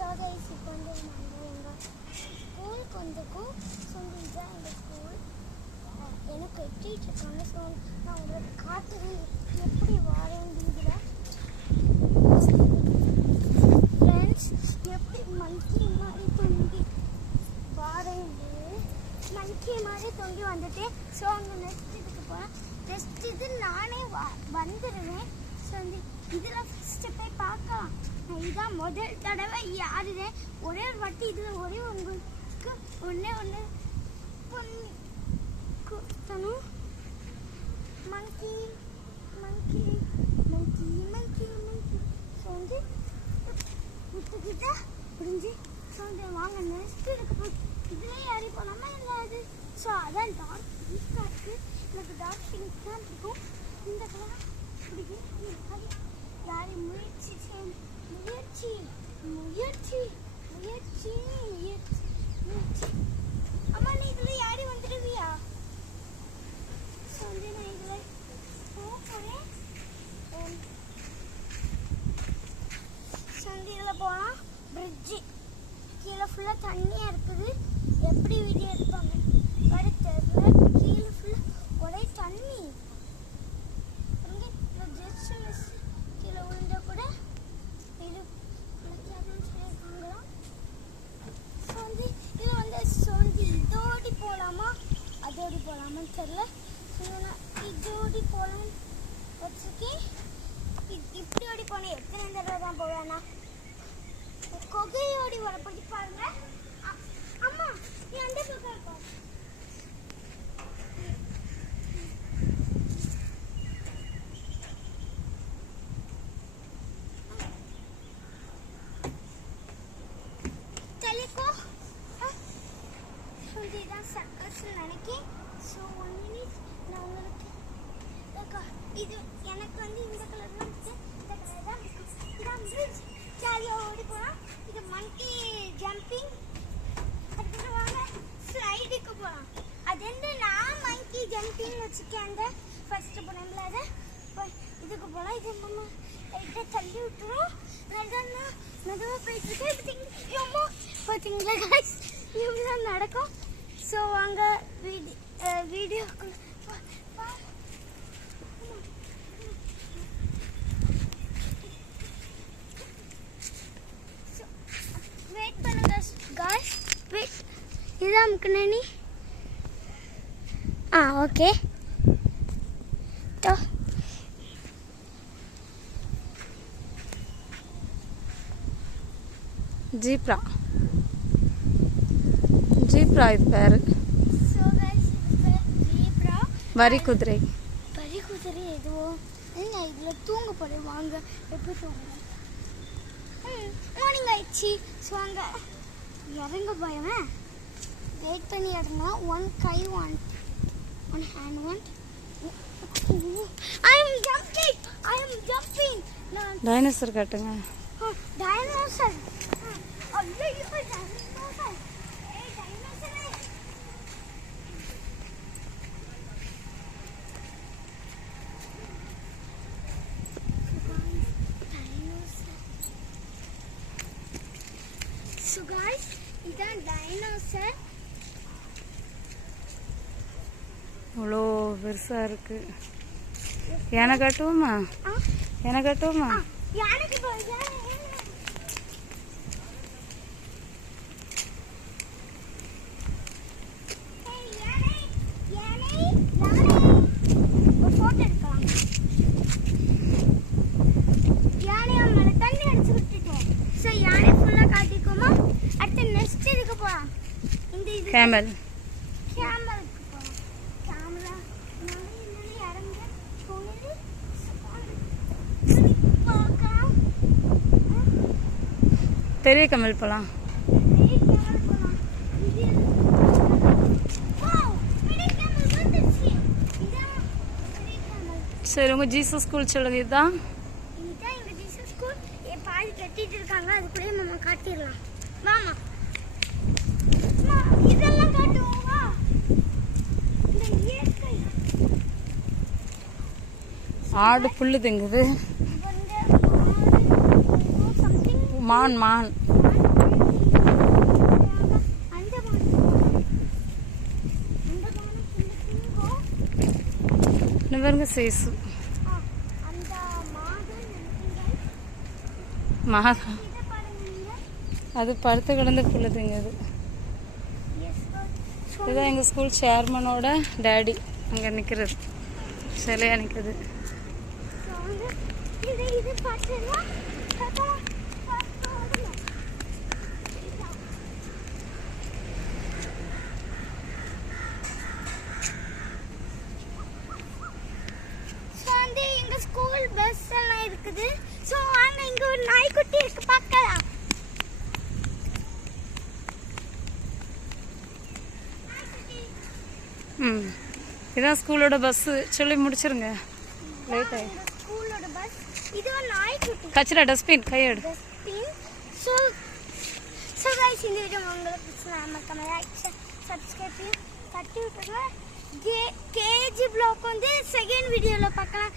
So guys இப்போ வந்து நாங்கள் எங்கள் ஸ்கூலுக்கு வந்துருக்கோம். ஸோ இதுதான் எங்கள் ஸ்கூல். எனக்கு எட்டிகிட்டு இருக்காங்க. ஸோ நான் உங்களுக்கு காட்டுறேன் எப்படி வாரேன். ஃப்ரெண்ட்ஸ் எப்படி மங்கி மாதிரி தொங்கி வாரேன், மங்கி மாதிரி தொங்கி வந்துட்டேன். ஸோ அங்கே நெக்ஸ்ட் இதுக்கு போகிறேன். நெக்ஸ்ட் இது நானே வந்துடுவேன். ஸோ வந்து இதில் ஃபஸ்ட்டு போய் பார்க்கலாம். நான் இதான் முதல் தடவை யாருதேன். ஒரே ஒரு வாட்டி இதில் ஒரே உங்களுக்கு ஒன்று பண்ணி கொடுத்தனும். மங்கி மங்கி மங்கி மங்கி மங்கி. ஸோ வந்து விட்டுக்கிட்ட புரிஞ்சு. ஸோ வந்து வாங்க நெக்ஸ்ட் இருக்கு. இதுலேயே ஏறி போகலாமா இல்லை அது? ஸோ அதான் டார்க் பிங்காக இருக்குது. எனக்கு டார்க் பிங்க் தான் இருக்கும். இந்த கலர் பிடிக்கும். யாரை முயற்சி முயற்சி முயற்சி முயற்சி முயற்சி முயற்சி. அம்மா நீ இதில் யாரி வந்துடுவியா? ஸோ வந்து நான் இதில் போகிறேன். ஸோ வந்து இதில் போனால் பிரிட்ஜு கீழே ஃபுல்லாக தண்ணியாக இருக்குது. எப்படி வீடியோ எடுப்பாங்க வர தெரியல. கீழே ஃபுல்லாக ஒரே தண்ணி. ஜஸ்ட் மிஸ் கீழே விழுந்தா கூட இது சொல்லியிருக்காங்களாம். ஸோ வந்து இது வந்து ஸோ வந்து இதோடி போகலாமா அதோடி போகலாமான்னு தெரியல. ஸோ நான் இதோடி போகலான்னு வச்சுருக்கேன். இப்படி ஓடி போனேன் எத்தனை தடவை தான் போவேண்ணா. கொகையோடி வரப்படி பாருங்க. அம்மா நீ அந்த பக்கம் இருக்கா? தெளிக்கோ இதுதான் சர்க்கஸ்ன்னு நினைக்கிறேன். ஸோ 1 minute நான் உங்களுக்கு இது எனக்கு வந்து இந்த கலர் தான் இருக்குது. இந்த கலர் தான் இதான் பிரிட்ஜ். ஜாலியாக ஓடி போகலாம். இது மங்கி ஜம்பிங். அதுக்கப்புறம் வாங்க ஸ்லைடுக்கு போகலாம். அது வந்து நான் மங்கி ஜம்பிங் வச்சுக்கேன். அந்த ஃபஸ்ட்டு போனோம்ல அதை இதுக்கு போகலாம். இது நம்ம லைட்டாக தள்ளி விட்டுரும். மெதுவாக போயிட்டுருக்கேன். எவ்வளோ பார்த்தீங்களா கைஸ் இப்படி தான் நடக்கும். ஸோ வாங்க வீடியோக்குள்ள வெயிட் பண்ணுங்க காய்ஸ். வெயிட் இதான் முக்கணி. ஓகே ஜீப்ரா ஜீப்ரா இது பேர். ஸோ கைஸ் இது பேர் ஜீப்ரா. வரி குதிரை. வரி குதிரை எதுவோ என்ன இதில் தூங்க போகிறேன். வாங்க எப்படி தூங்குறேன். மார்னிங் ஆயிடுச்சு. ஸோ அங்கே இறங்க போயவன் வெயிட் பண்ணி இறங்கினா one guy one hand one. I am jumping. Dinosaur காட்டுங்க. டைனோசர். So guys, இதான் டைனோசர். அவ்வளோ பெருசாக இருக்கு. யானை காட்டுவோமா? யானை காட்டுவோமா? யானைக்கு ஒரு ஃபோட்டோ எடுக்கலாம். யானையை மேலே தண்ணி அடிச்சு விட்டுட்டேன். ஸோ யானை ஃபுல்லாக காட்டிக்கோமா. அடுத்து நெக்ஸ்ட் இதுக்கு போகலாம். இந்த இது கேமல். கேமலுக்கு போகலாம். கேமரா இறங்க போகுது பார்க்கலாம். பெரிய கமல் போகலாம். சரி உங்கள் ஜீசஸ் ஸ்கூல் சொல்லுங்க. இதுதான் எங்கள் ஜீசஸ் ஸ்கூல். பாதி கட்டிட்டு இருக்காங்க. அதுக்குள்ளேயே நம்ம காட்டிடலாம். வாமா இதெல்லாம் காட்டுவோம். வா இந்த இயற்கை ஆடு புல்லு திங்குது. மான் மான் பாருங்க சைஸ் அந்த மாதம் நினைக்கிறேன். மாதா இதை பாருங்க நீங்க. அது படுத்து கிடந்து புள்ளுதுங்க இது. Yes sir. இதுதான் எங்கள் ஸ்கூல் சேர்மனோட டேடி அங்கே நிற்கிறது சிலையா நிற்குது. ஸோ வந்து இது பார்த்தீங்கன்னா எங்க ஸ்கூல் பஸ் எல்லாம் இருக்குது. ஸோ வாங்க இங்க ஒரு நாய்க்குட்டி இருக்கு பார்க்கலாம். ம் இதான் ஸ்கூலோட பஸ்ஸு சொல்லி முடிச்சிருங்க. லேட் ஆகி ஸ்கூலோட பஸ். இது ஒரு நாய்க்குட்டி கச்சரா டஸ்ட்பின் கையெடு. டஸ்ட்பின். ஸோ ஸோ கைஸ் இந்த வீடியோ உங்களுக்கு பிடிச்சா மறக்காம லைக் சப்ஸ்கிரைப் தட்டி விட்டுருங்க. கேஜி ப்ளாக் வந்து செகண்ட் வீடியோவில் பார்க்கலாம்.